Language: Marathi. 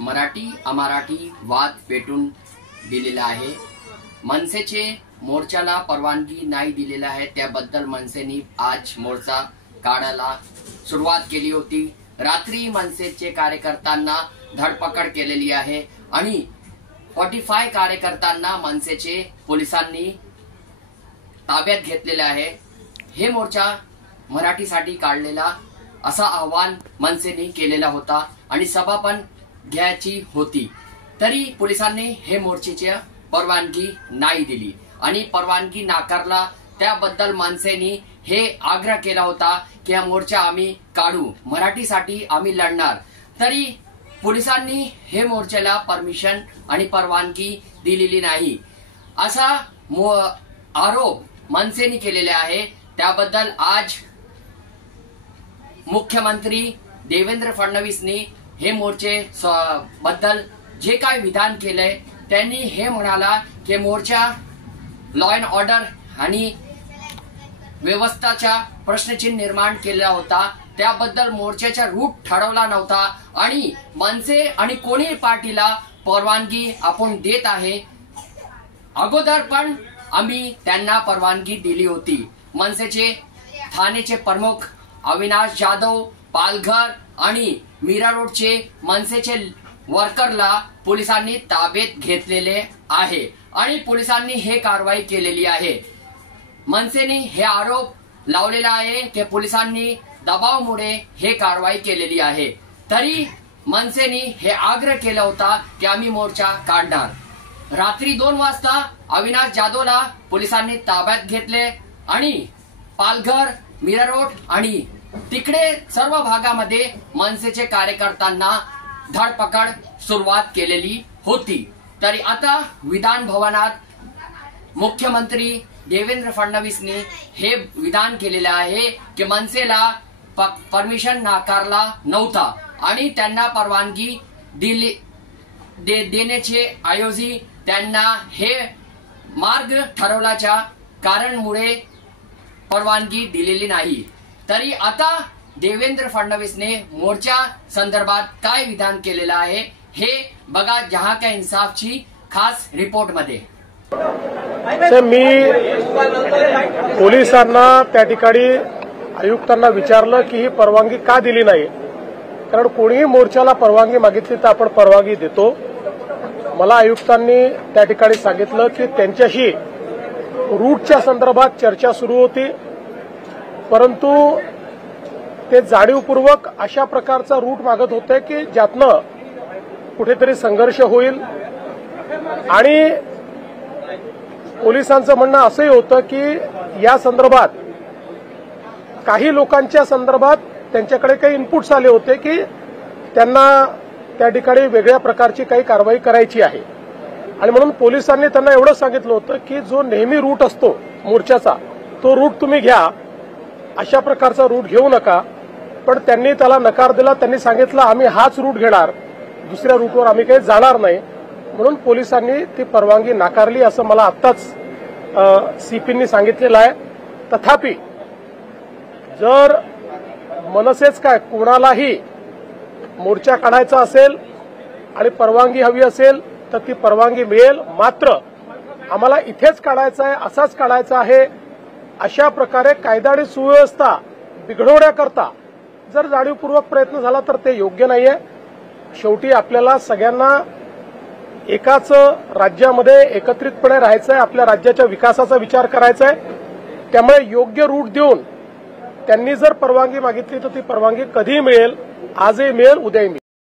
मराठी अमराठी वाद पेटून दिलेला आहे। मनसेचे मोर्चाला परवानगी नाही दिलेला आहे, त्याबद्दल मनसेने आज मोर्चा काढायला सुरुवात केली होती। रात्री मनसेचे कार्यकर्त्यांना धरपकड केलेली आहे आणि 45 कार्यकर्त्यांना मनसेचे पोलिसांनी ताब्यात घेतलेले आहे। हे मोर्चा मराठीसाठी काढलेला असा आवाहन मनसेने केलेला होता आणि सभा पण घ्यायची होती, तरी पोलिसांनी हे मोर्चाची परवानगी नाही दिली आणि परवानगी नाकारला। त्याबद्दल मनसेने हे आग्रह केला होता की हा मोर्चा आम्ही काढू, मराठीसाठी आम्ही लढणार, तरी पोलिसांनी हे मोर्चाला परमिशन आणि परवानगी दिलेली नाही असा आरोप मनसेने केलेले आहे। त्याबद्दल आज मुख्यमंत्री देवेंद्र फडणवीसनी हे मोर्चे बद्दल जे काही विधान केलंय त्यांनी हे म्हणाला की मोर्चा लॉ अँड ऑर्डर आणि व्यवस्थेचा प्रश्नचिन्ह निर्माण केला होता, त्याबद्दल मोर्चाचा रूट ठरवला नव्हता आणि मनसे आणि कोणी पार्टीला परवानगी आपण देत आहे। अगोदर पण आम्ही त्यांना परवानगी दिली होती। मनसेचे ठाणेचे प्रमुख अविनाश जाधव, पालघर आणि मीरा रोडचे मनसेचे वर्करला पोलिसांनी ताब्यात घेतलेले आहे आणि पोलिसांनी हे कारवाई केलेली आहे। मनसेने हे आरोप लावलेला आहे की पोलिसांनी दबावामुळे हे कारवाई केलेली आहे, तरी मनसेने हे आग्रह केला होता की आम्ही मोर्चा काढणार। रात्री 2 वाजता अविनाश जाधवला पोलिसांनी ताब्यात घेतले आणि पालघर, मीरा रोड आणि तिकडे सर्व भागामध्ये मनसेचे कार्यकर्त्यांना धरपकड सुरुवात केलेली होती। तरी आता विधान भवनात मुख्यमंत्री देवेंद्र फडणवीसने हे विधान केलेले आहे की मनसेला परमिशन नाकारला नव्हता आणि त्यांना परवानगी देण्याचे ऐवजी त्यांना हे मार्ग ठरवल्याच्या कारणामुळे परवानगी दिलेली नाही। तरी आता देवेंद्र फडणवीसने मोर्चा संदर्भात काय विधान केलेलं आहे हे बघा जहां का इन्साफची खास रिपोर्ट मध्ये। मी पोलिसांना त्या ठिकाणी आयुक्तांना विचारलं की ही परवानगी का दिली नाही, कारण कोणीही मोर्चाला परवानगी मागितली तर आपण परवानगी देतो। मला आयुक्तांनी त्या ठिकाणी सांगितलं की त्यांच्याशी रूटच्या संदर्भात चर्चा सुरू होती, परंतु ते जाणीवपूर्वक अशा प्रकारचा रूट मागत होते की ज्यातनं कुठेतरी संघर्ष होईल आणि पोलिसांचं म्हणणं असंही होतं की या संदर्भात काही लोकांच्या संदर्भात त्यांच्याकडे काही इनपुट्स आले होते की त्यांना त्या ठिकाणी वेगळ्या प्रकारची काही कारवाई करायची आहे आणि म्हणून पोलिसांनी त्यांना एवढं सांगितलं होतं की जो नेहमी रूट असतो मोर्चाचा तो रूट तुम्ही घ्या, अशा प्रकारचा रूट घेऊ नका। पण त्यांनी त्याला नकार दिला, त्यांनी सांगितलं आम्ही हाच रूट घेणार, दुसऱ्या रूटवर आम्ही काही जाणार नाही, म्हणून पोलिसांनी ती परवानगी नाकारली असं मला आत्ताच सीपींनी सांगितलेलं आहे। तथापि जर मनसेच काय कोणालाही मोर्चा काढायचा असेल आणि परवानगी हवी असेल तर ती परवानगी मिळेल, मात्र आम्हाला इथेच काढायचा आहे, असाच काढायचा आहे, अशा प्रकारे कायदा आणि सुव्यवस्था बिघडवण्याकरता जर जाणीवपूर्वक प्रयत्न झाला तर ते योग्य नाहीये। शेवटी आपल्याला सगळ्यांना एकाच राज्यामध्ये एकत्रितपणे राहायचं आहे, आपल्या राज्याच्या विकासाचा विचार करायचा आहे, त्यामुळे योग्य रूट देऊन त्यांनी जर परवानगी मागितली तर ती परवानगी कधीही मिळेल, आजही मिळेल, उद्याही मिळेल।